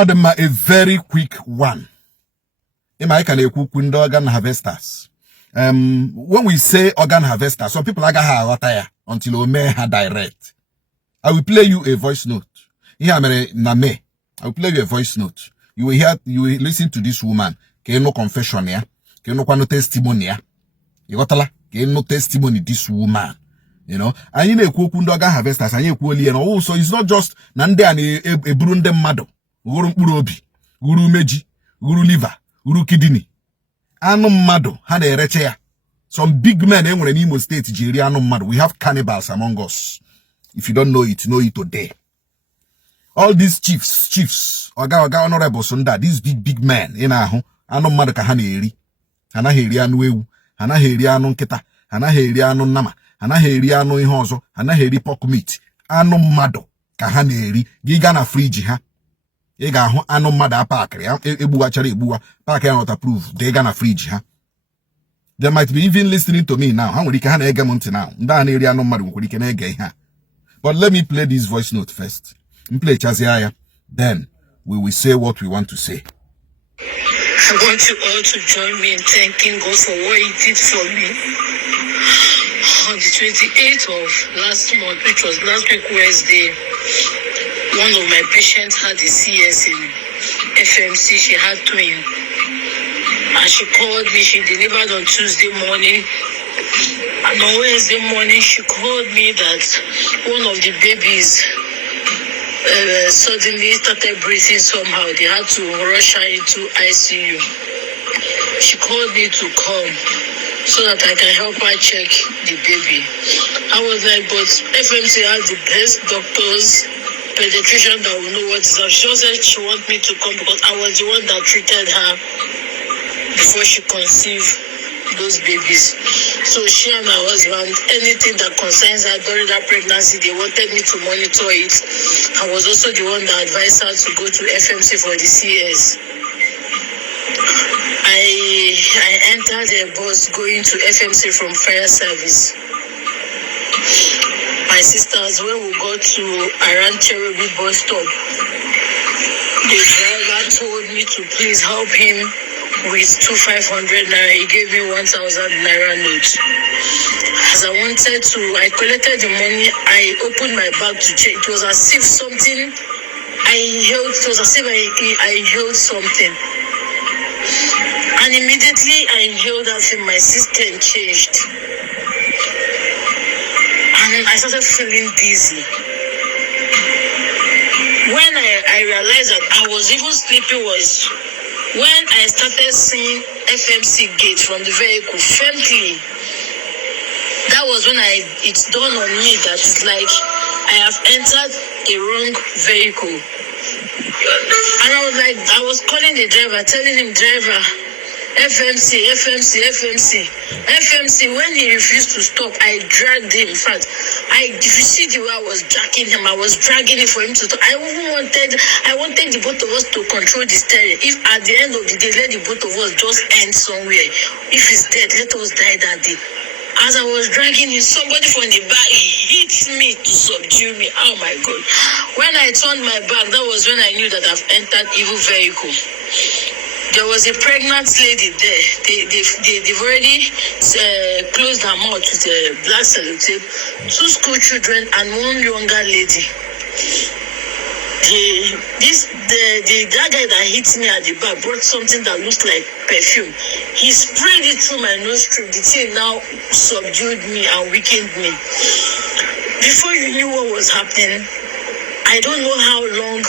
Adema, a very quick one. I can equip organ harvesters. When we say organ harvesters, some people are until Ome direct. I will play you a voice note. I will play you a voice note. You will listen to this woman. No confession here. No testimony here. You got no testimony this woman. You know, and you know, organ harvesters, and you also it's not just Nande and a Burundi mado, Guru Urobi, Guru Meji, Guru Liver, Guru Kidney. Ano mado had a rechair. Some big men in Imo State, Jiriano mado. We have cannibals among us. If you don't know it today. All these chiefs, Oga Honorable Sunda, these big men, ano mado kahani eri. Hana heri anu ewu, hana heri anu nketa, hana heri anu nama. Hana heri anu ihozo, hana heri pork meat. Anu mado kahani eri. Giga na fridge ha. Ega ho anu mado apakri. Ebu achari ebuwa. Pakri not approve. They gonna fridge ha. They might be even listening to me now. How will you can ege monte now? Nda anu eri anu mado will you ege ha. But let me play this voice note first. Play Chaziaya. Then we will say what we want to say. I want you all to join me in thanking God for what He did for me. On the 28th of last month, which was last week Wednesday, one of my patients had a CS in FMC. She had twin. And she called me. She delivered on Tuesday morning. And on Wednesday morning, she called me that one of the babies suddenly started breathing somehow. They had to rush her into ICU. She called me to come so that I can help her check the baby. I was like, but FMC has the best doctors, pediatrician that will know what is up. She just said she wanted me to come because I was the one that treated her before she conceived those babies. So she and her husband, anything that concerns her during that pregnancy, they wanted me to monitor it. I was also the one that advised her to go to FMC for the CS. I entered a bus going to FMC from fire service. My sisters, when we got to around Cherubi bus stop, the driver told me to please help him with 500 naira. He gave me 1,000 naira note. As I wanted to, I collected the money. I opened my bag to check. It was as if something I held. It was as if I held something. And immediately I inhaled that thing, my system changed. And I started feeling dizzy. When I realized that I was even sleeping was when I started seeing FMC gate from the vehicle faintly. That was when it dawned on me that it's like I have entered a wrong vehicle. And I was calling the driver, telling him, driver, FMC. When he refused to stop, I dragged him. In fact, if you see the way I was dragging him, I was dragging him for him to stop. I wanted the both of us to control the steering. If at the end of the day, let the both of us just end somewhere. If he's dead, let us die that day. As I was dragging him, somebody from the back hit me to subdue me. Oh my God. When I turned my back, that was when I knew that I've entered evil vehicle. There was a pregnant lady there. They've already closed her mouth with a black sellotape. 2 school children and 1 younger lady. That guy that hit me at the back brought something that looked like perfume. He sprayed it through my nostril. The thing now subdued me and weakened me. Before you knew what was happening, I don't know how long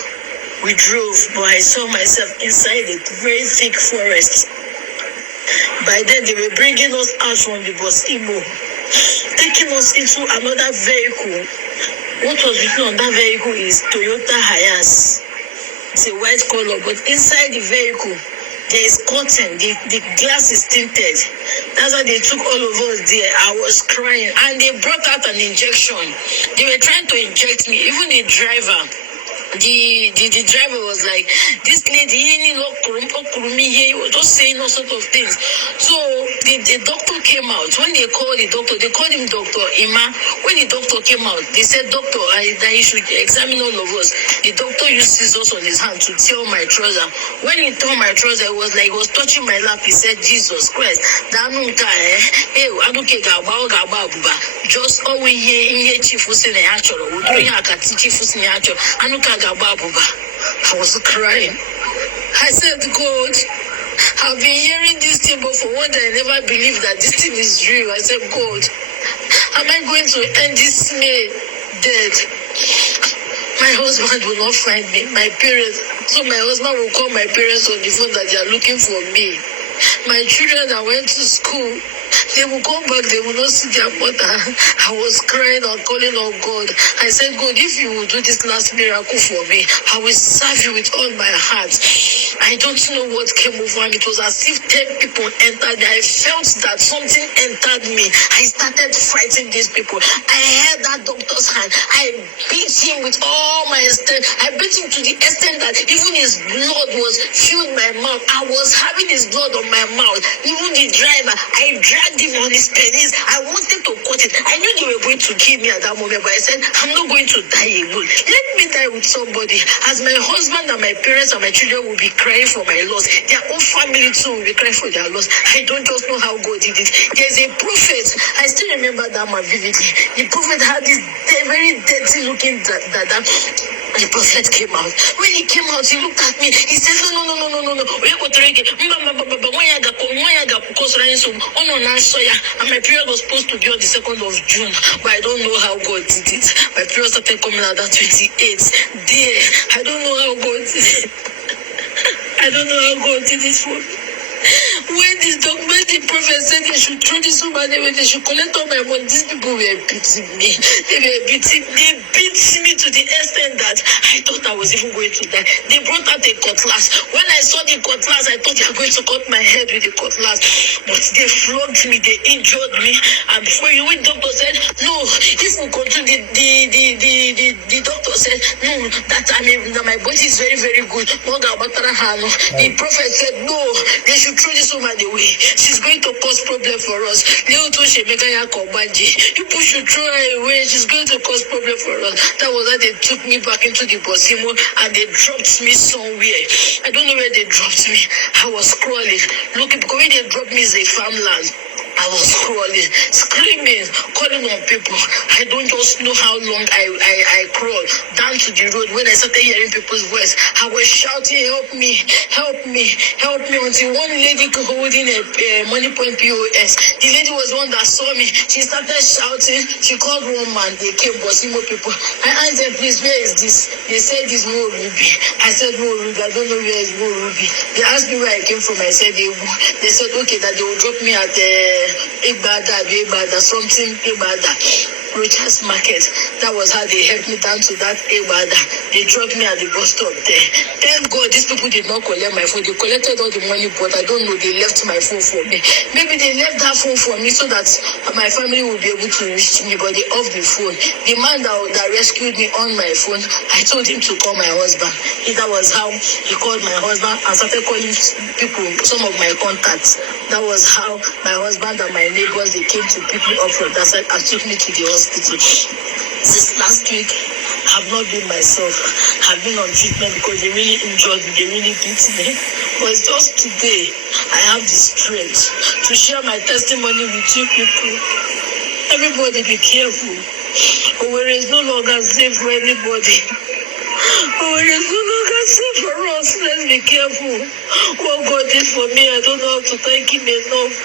we drove, but I saw myself inside a very thick forest. By then, they were bringing us out from the bus, Igbo, taking us into another vehicle. What was written on that vehicle is Toyota Hiace. It's a white color, but inside the vehicle, there is curtain. The glass is tinted. That's why they took all of us there. I was crying, and they brought out an injection. They were trying to inject me. Even the driver, the driver was like, this lady, he was just saying all sort of things. So the doctor came out. When they called the doctor, they called him Dr. Ima. When the doctor came out, they said, doctor, that he should examine all of us. The doctor used scissors on his hand to tear my trouser. When he tore my trouser, it was like he was touching my lap. He said, Jesus Christ, just all we hear chief was in the actual, I was crying. I said, God, I've been hearing this thing, but for one day I never believed that this thing is real. I said, God, am I going to end this man dead? My husband will not find me. My parents, so my husband will call my parents on the phone that they are looking for me. My children that went to school, they will come back, they will not see their mother. I was crying and calling on God. I said, God, if you will do this last miracle for me, I will serve you with all my heart. I don't know what came over me. It was as if 10 people entered me. I felt that something entered me. I started fighting these people. I held that doctor's hand. I beat him with all my strength. I beat him to the extent that even his blood was filled my mouth. I was having his blood on my mouth. Even the driver, I dragged him on his penis. I wanted to cut it. I knew they were going to kill me at that moment, but I said, I'm not going to die alone. Let me die with somebody. As my husband and my parents and my children will be crying for my loss, their own family too will be crying for their loss. I don't just know how God did it. There's a prophet. I still remember that man vividly. The prophet had this very dirty looking dada. The prophet came out. When he came out, he looked at me. He said, no. And my period was supposed to be on the 2nd of June, but I don't know how God did it. My period started coming out at 28th. There, I don't know how God did it. I don't know how God did it for me. When the prophet said they should throw this woman away, they should collect all my money, these people were beating me. They beat me to the extent that I thought I was even going to die. They brought out a cutlass. When I saw the cutlass, I thought they were going to cut my head with the cutlass. But they flogged me, they injured me. And before you went, the doctor said, no, if we continue, the doctor said, no, that my body is very, very good. The prophet said, no, they should throw this woman away. She's going to cause problem for us. You should throw her away. She's going to cause problem for us. That was how they took me back into the Bosimo and they dropped me somewhere. I don't know where they dropped me. I was crawling. Look, because where they dropped me is a farmland. I was crawling, screaming, calling on people. I don't just know how long I crawled down to the road. When I started hearing people's voice, I was shouting, help me, help me, help me, until one lady holding a money point POS. The lady was the one that saw me. She started shouting. She called one man. They came, Bosimo people. I asked them, please, where is this? They said, this Mo Ruby. I said, Mo Ruby. I don't know where is Mo Ruby. They asked me where I came from. I said, they said, okay, that they will drop me at Igbada, something Igbada, Richard's Market. That was how they helped me down to that Igbada. They dropped me at the bus stop there. Thank God these people did not collect my phone. They collected all the money, but I don't know, they left my phone for me. Maybe they left that phone for me so that my family will be able to reach me, but they off the phone. The man that rescued me on my phone, I told him to call my husband. That was how he called my husband and started calling people, some of my contacts. That was how my husband and my neighbors, they came to pick me up from that side and took me to the hospital. Since last week, I've not been myself. I've been on treatment because they really injured me. They really beat me. But just today, I have the strength to share my testimony with you people. Everybody be careful. Owerri is no longer safe for anybody. Owerri is no longer safe for us. Let's be careful. What God did for me, I don't know how to thank Him enough.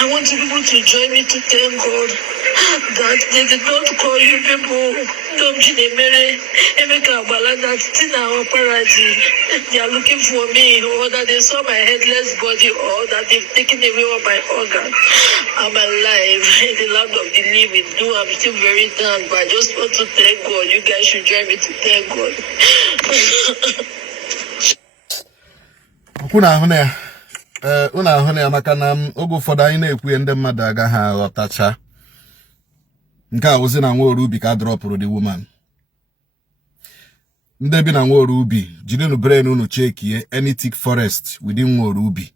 I want people to join me to thank God that they did not call you people. They are looking for me, or that they saw my headless body, or that they've taken away all my organ. I'm alive in the land of the living. Though I'm still very down, but I just want to thank God. You guys should join me to thank God. Una ahụ ya maka na oge ụfọdụ anyị na-ekwu ndị mmadụ agaghị aghọtacha. Nke a ozi na nwa orubi ka drọpụrụ the woman. Ndị bi na Nworu Ubi, jirinu brain unu chekie any thick forest within Nworu Ubi.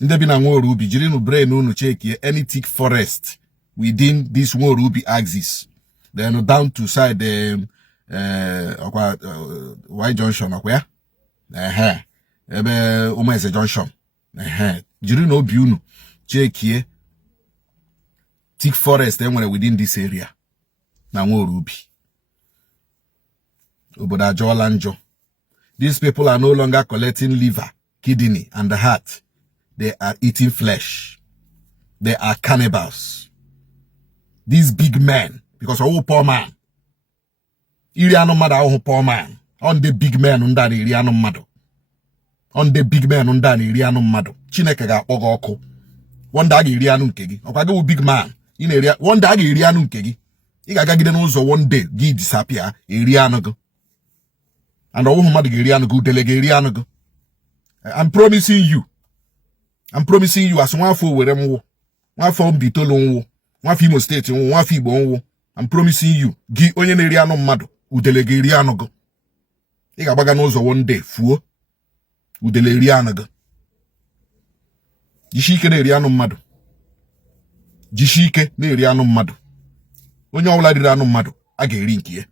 Ndị bi na Nworu Ubi, jirinu brain unu chekie any thick forest within this Nworu Ubi axis. Then down to side Y Junction, okwa? Ebe Umeze Junction. Jirinu obi unu chekie thick forest enwere within this area na Nworu Ubi. Obodo ajọọla njọ. These people are no longer collecting liver, kidney, and the heart. They are eating flesh. They are cannibals. These big men, because all poor man. Iri anụ mmadụ ahụhụ poor man. On the big men unda na iri anụ mmadụ. On the big men unda na iri anụ mmadụ. Chineke ga-akpọ gị ọkụ. Wanda aga iri anụ nke gị. Ọkwa gị big man. Wanda aga iri anụ nke gị. Ị ga-agagide n'ụzọ one day gị disappear eri anụ gị. And all mmadụ ga-eri anụ gị, udele ga-eri anụ gị. I'm promising you as nwafọ were nwụ. Nwafọ Mbitolu nwụ. Nwafọ Imo State nwụ. Nwafọ Igbo nwụ. I'm promising you, gị onye na-eri anụ mmadụ, udele ga-eri anụ gị. Ị ga-agbaga n'ụzọ one day fuo. Udele eri anụ gị. Jishike na-eri anụ mmadụ. Jishike na-eri anụ mmadụ. Onye ọbụla riri anụ mmadụ, a ga-eri nke ya.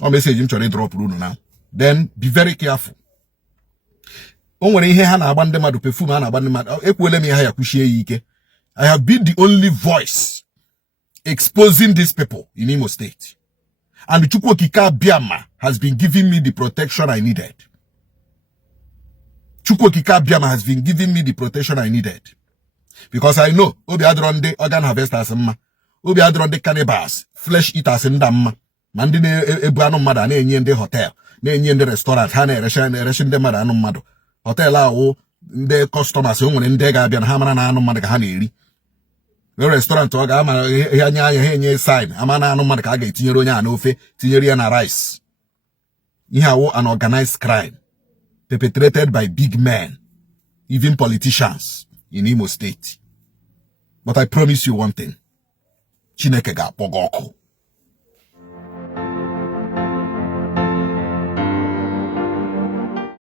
O message m chọrọ drop unu now. Then be very careful. O nwere ihe ha na-agba ndị mmadụ, perfume ha na-agba ndị mmadụ. Ekwuole m ya kwuchie ya ike. I have been the only voice exposing these people in Imo State. And Chukwu Okike Abiama has been giving me the protection I needed. Chukwu Okike Abiama has been giving me the protection I needed. Because I know, Obi Adronde organ harvesters mma. Obi Adronde cannibals, flesh eaters ndamma. Mandi ebu anụ mmadụ na-enye ndị hotel, na-enye ndị restaurant, ha na-ereshi ndị mmadụ anụ mmadụ. Hotel ahụ ndị customers nwere ndị ga-abịa na ha mara na anụ mmadụ ka ha na-eri. Restaurant ọ ga-ama ihe anya ha enye sign, ama na anụ mmadụ ka a ga-etinyere onye a n'ofe, tinyere ya na rice. Ihe awụ an organized crime perpetrated by big men, even politicians in Imo State. But I promise you one thing. Chineke ga-akpọ gị ọkụ.